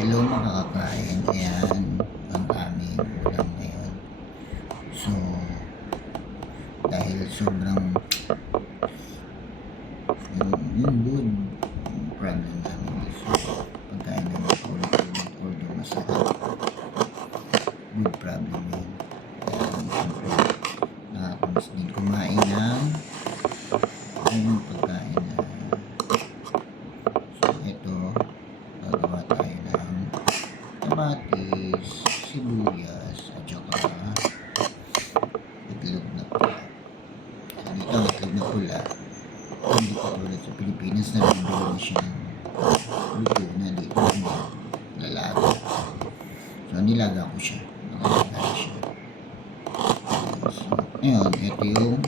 Hello mga kakain, ayan ang aming ulam ngayon. So, dahil sobrang yung good problem namin is pagkain ng ulit-ulit although masarap. Good problem yun. Kaya siyempre nakakamiss din kumain ng pagkain na so ito gagawa tayo ng kamatis, sibuyas at saka itlog na pula. So dito ang itlog na pula hindi katulad sa Pilipinas na bibili na siya ng luto na dito lalaga. So nilaga ko siya, nakalaga siya. So ngayon ito yung